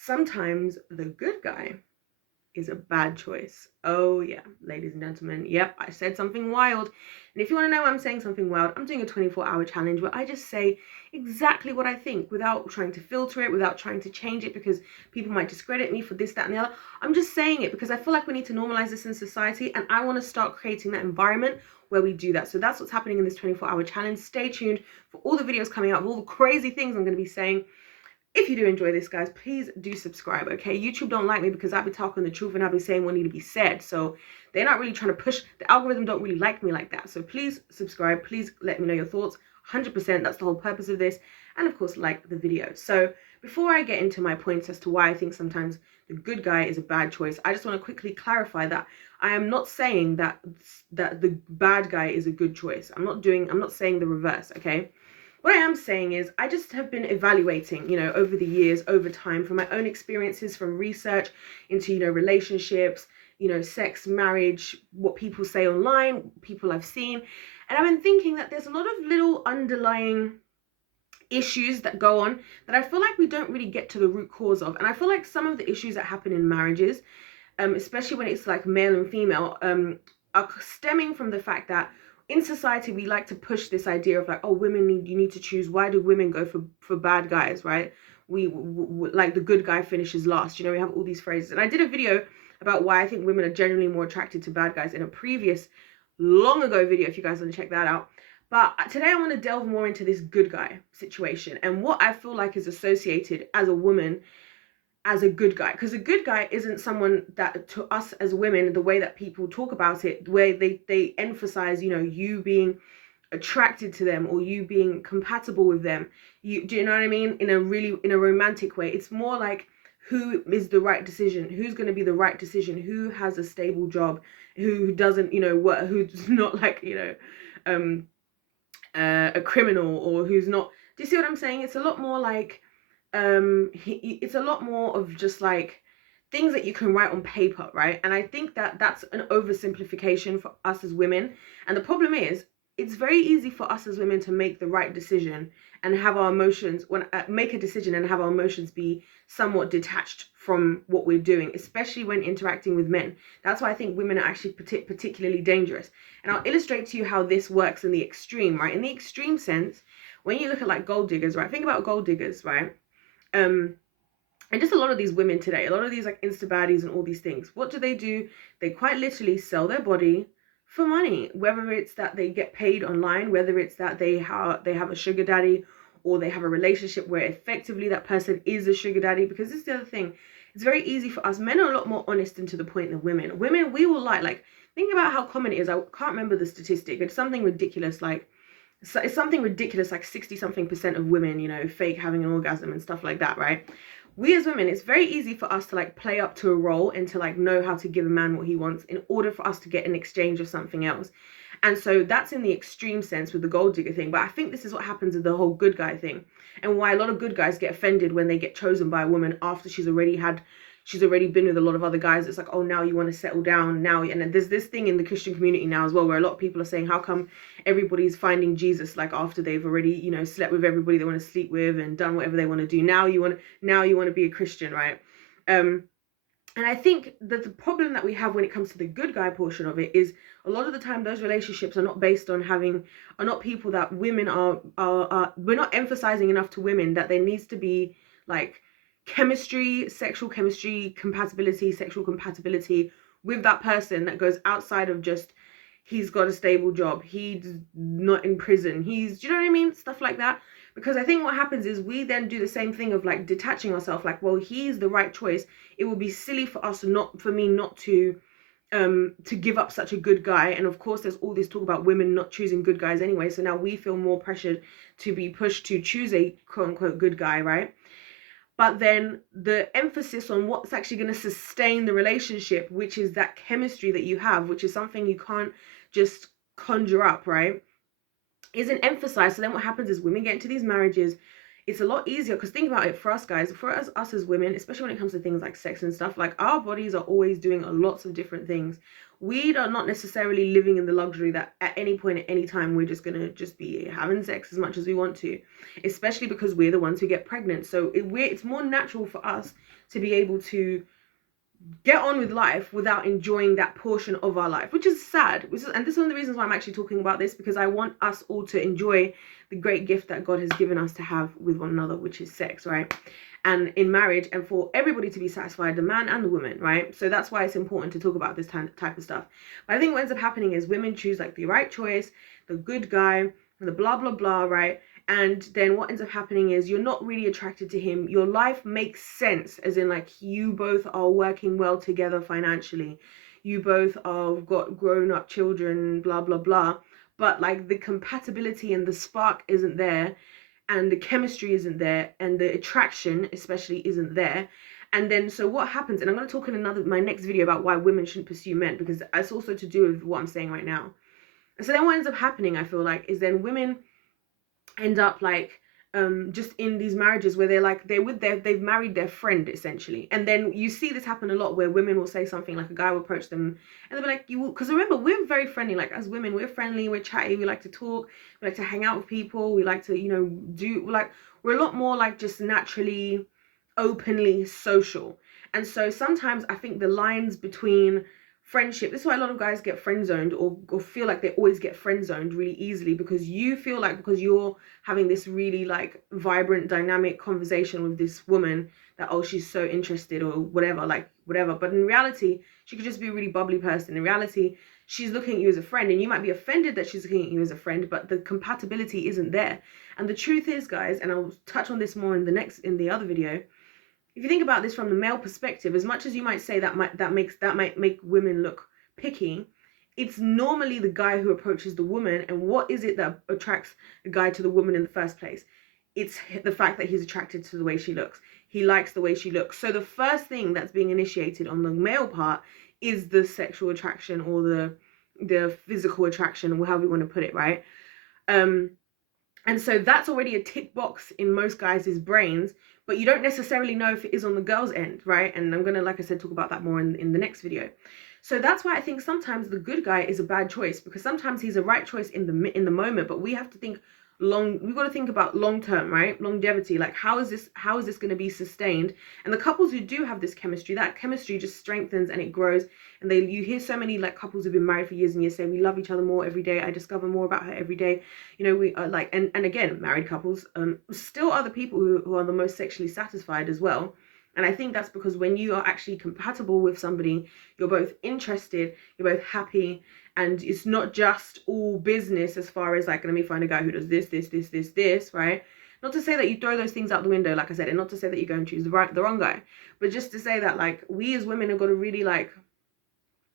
sometimes the good guy is a bad choice. Oh yeah, ladies and gentlemen. Yep, I said something wild. And if you want to know why I'm saying something wild, I'm doing a 24-hour challenge where I just say exactly what I think without trying to filter it, without trying to change it because people might discredit me for this, that, and the other. I'm just saying it because I feel like we need to normalize this in society, and I want to start creating that environment where we do that. So that's what's happening in this 24-hour challenge. Stay tuned for all the videos coming out of all the crazy things I'm going to be saying. If you do enjoy this, guys, please do subscribe, okay? YouTube don't like me because I be talking the truth and I be saying what need to be said. So they're not really trying to push. The algorithm don't really like me like that. So please subscribe. Please let me know your thoughts. 100%, that's the whole purpose of this. And of course, like the video. So before I get into my points as to why I think sometimes the good guy is a bad choice, I just want to quickly clarify that I am not saying that the bad guy is a good choice. I'm not saying the reverse, okay? What I am saying is I just have been evaluating, over the years, over time, from my own experiences, from research into, relationships, sex, marriage, what people say online, people I've seen. And I've been thinking that there's a lot of little underlying issues that go on that I feel like we don't really get to the root cause of. And I feel like some of the issues that happen in marriages, especially when it's like male and female, are stemming from the fact that in society we like to push this idea of like, oh, you need to choose. Why do women go for bad guys, right? We like the good guy finishes last. We have all these phrases, and I did a video about why I think women are generally more attracted to bad guys in a previous long ago video, if you guys want to check that out. But today I want to delve more into this good guy situation and what I feel like is associated as a woman as a good guy, because a good guy isn't someone that, to us as women, the way that people talk about it, where they emphasize you being attracted to them or you being compatible with them. Do you know what I mean? In a romantic way. It's more like who is the right decision, who's going to be the right decision, who has a stable job, who doesn't who's not like a criminal, or who's not. Do you see what I'm saying? It's a lot more like it's a lot more of just like things that you can write on paper, right? And I think that that's an oversimplification for us as women. And the problem is, it's very easy for us as women to make the right decision and have our emotions make a decision and have our emotions be somewhat detached from what we're doing, especially when interacting with men. That's why I think women are actually particularly dangerous. And I'll illustrate to you how this works in the extreme, right? In the extreme sense, when you look at like gold diggers, right? Think about gold diggers, right? And just a lot of these women today, a lot of these like Insta baddies and all these things, what do? They quite literally sell their body for money, whether it's that they get paid online, whether it's that they have a sugar daddy, or they have a relationship where effectively that person is a sugar daddy. Because this is the other thing, it's very easy for us. Men are a lot more honest and to the point than women. Women, we will like think about how common it is. I can't remember the statistic. It's something ridiculous, like it's something ridiculous, like 60 something percent of women, fake having an orgasm and stuff like that, right? We as women, it's very easy for us to like play up to a role and to like know how to give a man what he wants in order for us to get an exchange of something else. And so that's in the extreme sense with the gold digger thing. But I think this is what happens with the whole good guy thing, and why a lot of good guys get offended when they get chosen by a woman after she's already been with a lot of other guys. It's like, oh, now you want to settle down now. And there's this thing in the Christian community now as well, where a lot of people are saying, how come everybody's finding Jesus like after they've already, slept with everybody they want to sleep with and done whatever they want to do? Now you want to be a Christian, right? And I think that the problem that we have when it comes to the good guy portion of it is a lot of the time those relationships are not based on are not people that women are we're not emphasizing enough to women that there needs to be like chemistry, sexual compatibility with that person that goes outside of just he's got a stable job, he's not in prison, do you know what I mean? Stuff like that. Because I think what happens is we then do the same thing of like detaching ourselves, like, well, he's the right choice. It would be silly for me not to give up such a good guy. And of course there's all this talk about women not choosing good guys anyway, so now we feel more pressured to be pushed to choose a quote unquote good guy, right? But then the emphasis on what's actually going to sustain the relationship, which is that chemistry that you have, which is something you can't just conjure up, right, isn't emphasized. So then what happens is women get into these marriages. it's a lot easier, because think about it, for us guys, for us as women, especially when it comes to things like sex and stuff, like our bodies are always doing lots of different things. We are not necessarily living in the luxury that at any point at any time we're just gonna just be having sex as much as we want to, especially because we're the ones who get pregnant. So it's more natural for us to be able to get on with life without enjoying that portion of our life, which is sad. And this is one of the reasons why I'm actually talking about this, because I want us all to enjoy the great gift that God has given us to have with one another, which is sex, right? And in marriage, and for everybody to be satisfied, the man and the woman, right? So that's why it's important to talk about this type of stuff. But I think what ends up happening is women choose like the right choice, the good guy, the blah blah blah, right? And then what ends up happening is you're not really attracted to him. Your life makes sense, as in like you both are working well together financially, you both have got grown up children, blah blah blah, but like the compatibility and the spark isn't there, and the chemistry isn't there, and the attraction especially isn't there. And then so what happens, and I'm going to talk in my next video about why women shouldn't pursue men, because it's also to do with what I'm saying right now. And so then what ends up happening, I feel like, is then women end up like just in these marriages where they've married their friend essentially. And then you see this happen a lot, where women will say something like, a guy will approach them and they'll be like, you will, because remember, we're very friendly, like as women, we're friendly, we're chatty, we like to talk, we like to hang out with people, we like to, you know, we're a lot more like just naturally openly social. And so sometimes I think the lines between friendship, this is why a lot of guys get friend zoned, or feel like they always get friend zoned really easily, because you feel like, because you're having this really like vibrant dynamic conversation with this woman, that, oh, she's so interested or whatever, like whatever. But in reality, she could just be a really bubbly person. In reality, she's looking at you as a friend, and you might be offended that she's looking at you as a friend, but the compatibility isn't there. And the truth is, guys, and I'll touch on this more in the other video, if you think about this from the male perspective, as much as you might say that might make women look picky, it's normally the guy who approaches the woman. And what is it that attracts the guy to the woman in the first place? It's the fact that he's attracted to the way she looks. He likes the way she looks. So the first thing that's being initiated on the male part is the sexual attraction, or the physical attraction, or however you want to put it, right? And so that's already a tick box in most guys' brains, but you don't necessarily know if it is on the girl's end, right? And I'm going to, like I said, talk about that more in the next video. So that's why I think sometimes the good guy is a bad choice, because sometimes he's a right choice in the moment, but we have to think we've got to think about long term, right? Longevity, like how is this going to be sustained? And the couples who do have this chemistry, that chemistry just strengthens and it grows. And you hear so many like couples who've been married for years and years say, we love each other more every day, I discover more about her every day, you know, we are like, and again, married couples still are the people who are the most sexually satisfied as well. And I think that's because when you are actually compatible with somebody, you're both interested, you're both happy, and it's not just all business as far as like, let me find a guy who does this, right? Not to say that you throw those things out the window, like I said, and not to say that you go and choose the wrong guy, but just to say that like we as women have got to really like,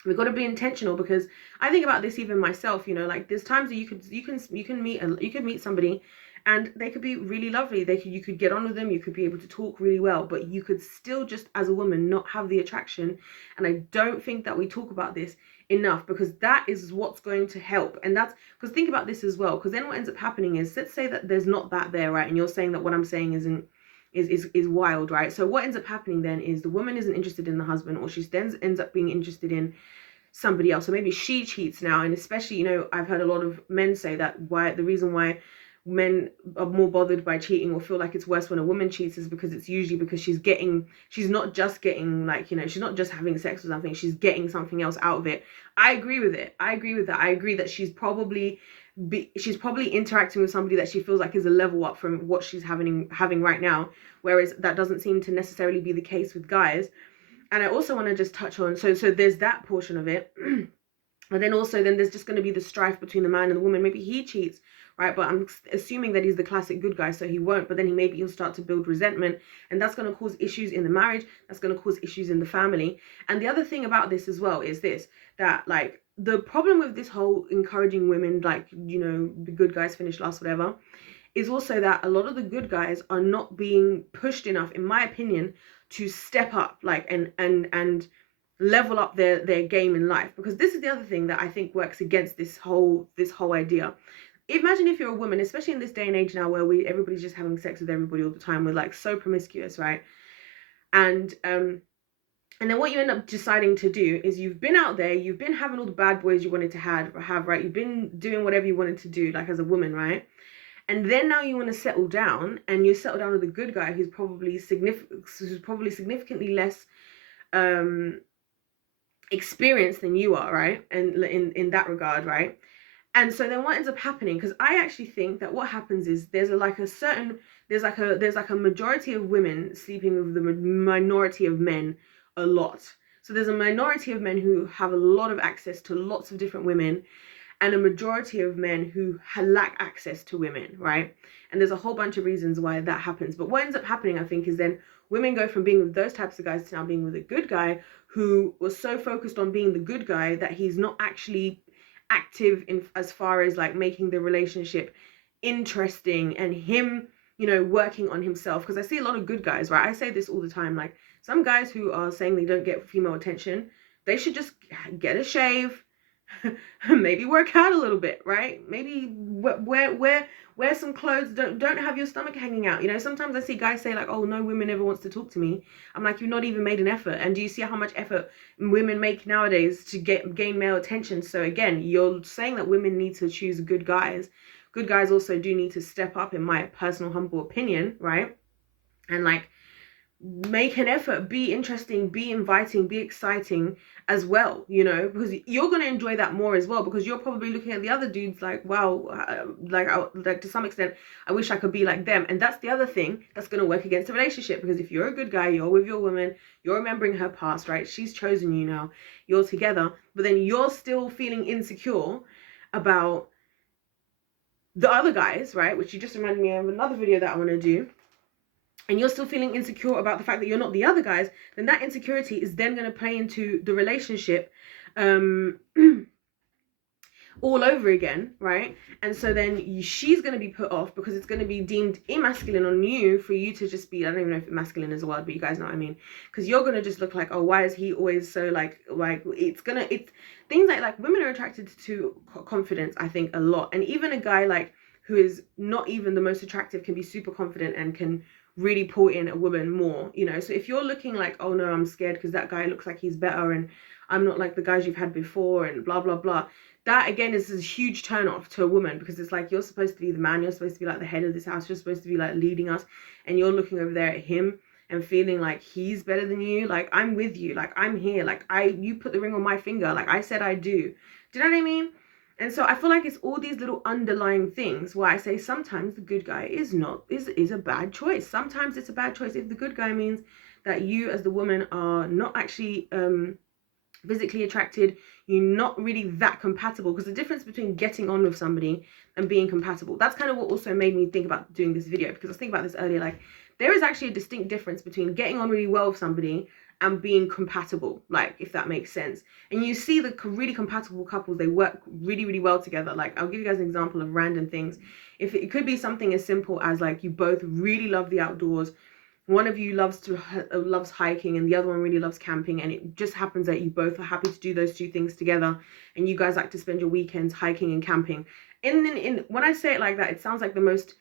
we've got to be intentional. Because I think about this even myself, you know, like there's times that you can meet somebody and they could be really lovely. You could get on with them, you could be able to talk really well, but you could still just as a woman not have the attraction. And I don't think that we talk about this enough, because that is what's going to help. And that's because, think about this as well, because then what ends up happening is, let's say that there's not that there, right? And you're saying that what I'm saying is wild, right? So what ends up happening then is the woman isn't interested in the husband, or she then ends up being interested in somebody else. So maybe she cheats now. And especially, you know, I've heard a lot of men say that the reason why men are more bothered by cheating, or feel like it's worse when a woman cheats, is because it's usually because she's not just getting like, you know, she's not just having sex or something, she's getting something else out of it. I agree with it. I agree with that. I agree that she's probably interacting with somebody that she feels like is a level up from what she's having right now, whereas that doesn't seem to necessarily be the case with guys. And I also want to just touch on, so there's that portion of it. And then also there's just going to be the strife between the man and the woman. Maybe he cheats, right? But I'm assuming that he's the classic good guy, so he won't. But then he'll start to build resentment, and that's going to cause issues in the marriage. That's going to cause issues in the family. And the other thing about this as well is this, that like the problem with this whole encouraging women, like, you know, the good guys finish last, whatever, is also that a lot of the good guys are not being pushed enough, in my opinion, to step up, like, and level up their game in life. Because this is the other thing that I think works against this whole idea. imagine if you're a woman, especially in this day and age now where everybody's just having sex with everybody all the time. We're like so promiscuous, right? And then what you end up deciding to do is you've been out there, you've been having all the bad boys you wanted to have, right? You've been doing whatever you wanted to do, like as a woman, right? And then now you want to settle down, and you settle down with a good guy who's probably significantly less experienced than you are, right? And in that regard, right? And so then what ends up happening, because I actually think that what happens is there's like a majority of women sleeping with the minority of men a lot. So there's a minority of men who have a lot of access to lots of different women, and a majority of men who lack access to women, right? And there's a whole bunch of reasons why that happens. But what ends up happening, I think, is then women go from being with those types of guys to now being with a good guy who was so focused on being the good guy that he's not actually active in as far as like making the relationship interesting and him, you know, working on himself. Because I see a lot of good guys, right? I say this all the time, like some guys who are saying they don't get female attention, they should just get a shave, maybe work out a little bit, right? Maybe wear some clothes, don't have your stomach hanging out. You know, sometimes I see guys say like, oh, no women ever wants to talk to me. I'm like, you've not even made an effort. And do you see how much effort women make nowadays to gain male attention? So again, you're saying that women need to choose good guys. Good guys also do need to step up, in my personal humble opinion, right? And like make an effort, be interesting, be inviting, be exciting as well, you know, because you're going to enjoy that more as well, because you're probably looking at the other dudes like, wow, like to some extent I wish I could be like them. And that's the other thing that's going to work against a relationship, because if you're a good guy, you're with your woman, you're remembering her past, right? She's chosen you now, you're together, but then you're still feeling insecure about the other guys, right? Which you just reminded me of another video that I want to do, and you're still feeling insecure about the fact that you're not the other guys, then that insecurity is then going to play into the relationship all over again, right? And so then she's going to be put off because it's going to be deemed emasculine on you for you to just be, I don't even know if masculine is a word, but you guys know what I mean, because you're going to just look like, oh, why is he always so like it's things like women are attracted to confidence, I think, a lot. And even a guy like who is not even the most attractive can be super confident and can really pull in a woman more, you know. So if you're looking like, oh no, I'm scared because that guy looks like he's better and I'm not like the guys you've had before and blah blah blah, that again is a huge turn off to a woman, because it's like, you're supposed to be the man, you're supposed to be like the head of this house, you're supposed to be like leading us, and you're looking over there at him and feeling like he's better than you. Like, I'm with you, like I'm here, like you put the ring on my finger, like I said I do. Do you know what I mean? And so I feel like it's all these little underlying things where I say sometimes the good guy is a bad choice. Sometimes it's a bad choice if the good guy means that you as the woman are not actually physically attracted, you're not really that compatible. Because the difference between getting on with somebody and being compatible, that's kind of what also made me think about doing this video, because I was thinking about this earlier, like there is actually a distinct difference between getting on really well with somebody and being compatible, like, if that makes sense. And you see the really compatible couples, they work really, really well together. Like, I'll give you guys an example of random things. If it could be something as simple as like you both really love the outdoors, one of you loves hiking and the other one really loves camping, and it just happens that you both are happy to do those two things together, and you guys like to spend your weekends hiking and camping. And then when I say it like that, it sounds like the most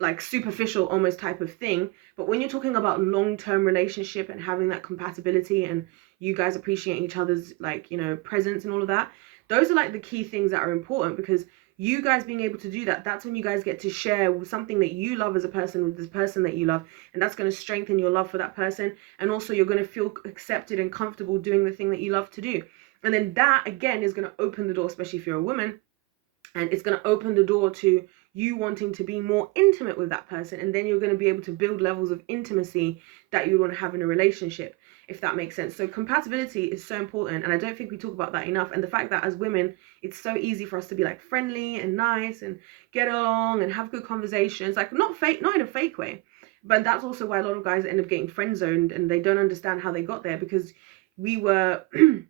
like superficial almost type of thing, but when you're talking about long-term relationship and having that compatibility and you guys appreciating each other's, like, you know, presence and all of that, those are like the key things that are important, because you guys being able to do that, that's when you guys get to share something that you love as a person with this person that you love, and that's going to strengthen your love for that person, and also you're going to feel accepted and comfortable doing the thing that you love to do. And then that again is going to open the door, especially if you're a woman, and it's going to open the door to you wanting to be more intimate with that person, and then you're going to be able to build levels of intimacy that you want to have in a relationship, if that makes sense. So compatibility is so important, and I don't think we talk about that enough. And the fact that as women, it's so easy for us to be like friendly and nice and get along and have good conversations, like not in a fake way, but that's also why a lot of guys end up getting friend zoned, and they don't understand how they got there, because we were you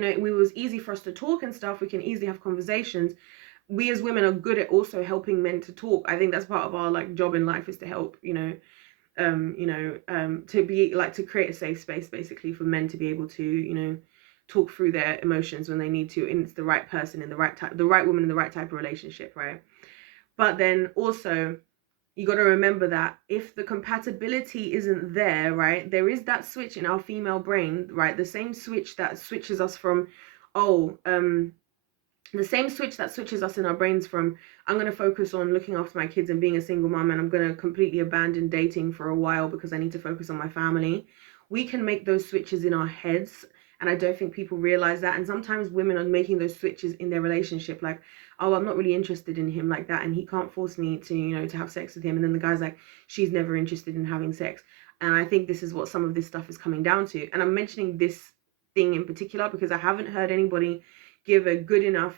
know, it was easy for us to talk and stuff, we can easily have conversations. We as women are good at also helping men to talk. I think that's part of our like job in life, is to help, you know, to be like, to create a safe space basically for men to be able to, you know, talk through their emotions when they need to, and it's the right person in the right type, the right woman in the right type of relationship, right? But then also, you got to remember that if the compatibility isn't there, right, there is that switch in our female brain, right? The same switch that switches us from, the same switch that switches us in our brains from, I'm going to focus on looking after my kids and being a single mom, and I'm going to completely abandon dating for a while because I need to focus on my family. We can make those switches in our heads, and I don't think people realize that. And sometimes women are making those switches in their relationship, like, oh, I'm not really interested in him like that, and he can't force me to, you know, to have sex with him. And then the guy's like, she's never interested in having sex. And I think this is what some of this stuff is coming down to. And I'm mentioning this thing in particular because I haven't heard anybody give a good enough,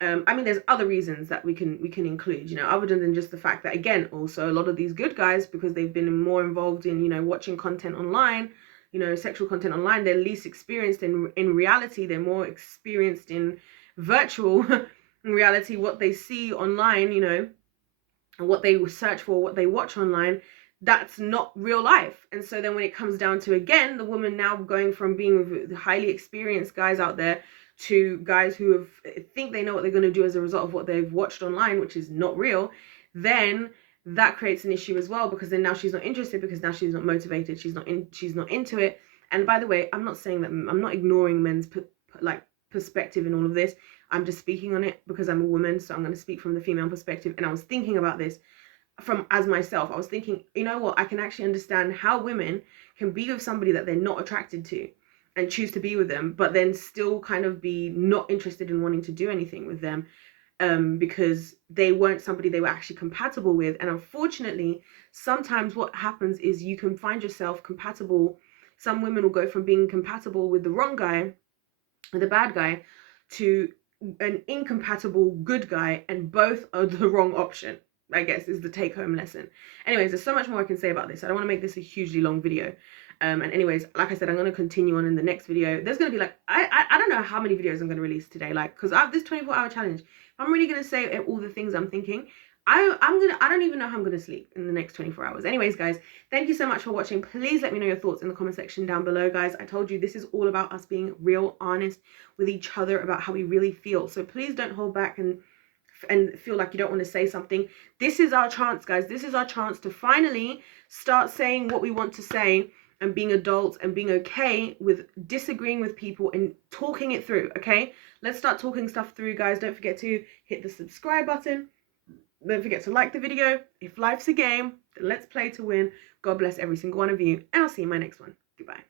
I mean, there's other reasons that we can include, you know, other than just the fact that, again, also a lot of these good guys, because they've been more involved in, you know, watching content online, you know, sexual content online, they're least experienced in reality. They're more experienced in virtual reality, what they see online, you know, and what they search for, what they watch online. That's not real life. And so then when it comes down to, again, the woman now going from being with highly experienced guys out there to guys who think they know what they're going to do as a result of what they've watched online, which is not real, then that creates an issue as well, because then now she's not interested, because now she's not motivated, she's not into it. And by the way, I'm not saying that, I'm not ignoring men's perspective in all of this. I'm just speaking on it because I'm a woman, so I'm going to speak from the female perspective. And I was thinking about this as myself. I was thinking, you know what, I can actually understand how women can be with somebody that they're not attracted to and choose to be with them, but then still kind of be not interested in wanting to do anything with them, because they weren't somebody they were actually compatible with. And unfortunately, sometimes what happens is you can find yourself compatible. Some women will go from being compatible with the wrong guy, with a bad guy, to an incompatible good guy, and both are the wrong option, I guess, is the take-home lesson. Anyways, there's so much more I can say about this. I don't want to make this a hugely long video. And anyways, like I said, I'm going to continue on in the next video. There's going to be like, I don't know how many videos I'm going to release today, like, because I have this 24-hour challenge. I'm really going to say all the things I'm thinking. I don't even know how I'm going to sleep in the next 24 hours. Anyways, guys, thank you so much for watching. Please let me know your thoughts in the comment section down below, guys. I told you this is all about us being real honest with each other about how we really feel. So please don't hold back and feel like you don't want to say something. This is our chance, guys. This is our chance to finally start saying what we want to say, and being adults, and being okay with disagreeing with people and talking it through. Okay, let's start talking stuff through, guys. Don't forget to hit the subscribe button. Don't forget to like the video. If life's a game, then let's play to win. God bless every single one of you, and I'll see you in my next one. Goodbye.